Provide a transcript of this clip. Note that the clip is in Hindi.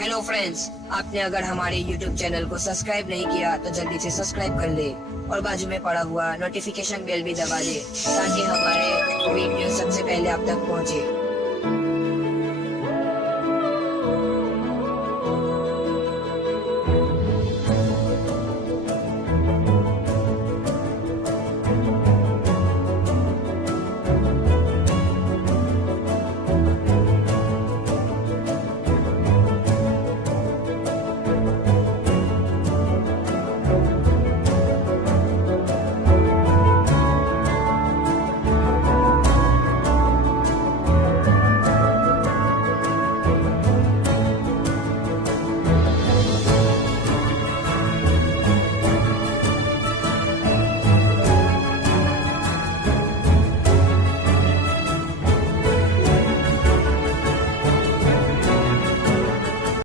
हेलो फ्रेंड्स, आपने अगर हमारे YouTube चैनल को सब्सक्राइब नहीं किया तो जल्दी से सब्सक्राइब कर ले और बाजू में पड़ा हुआ नोटिफिकेशन बेल भी दबा दे ताकि हमारे वीडियो सबसे पहले आप तक पहुंचे।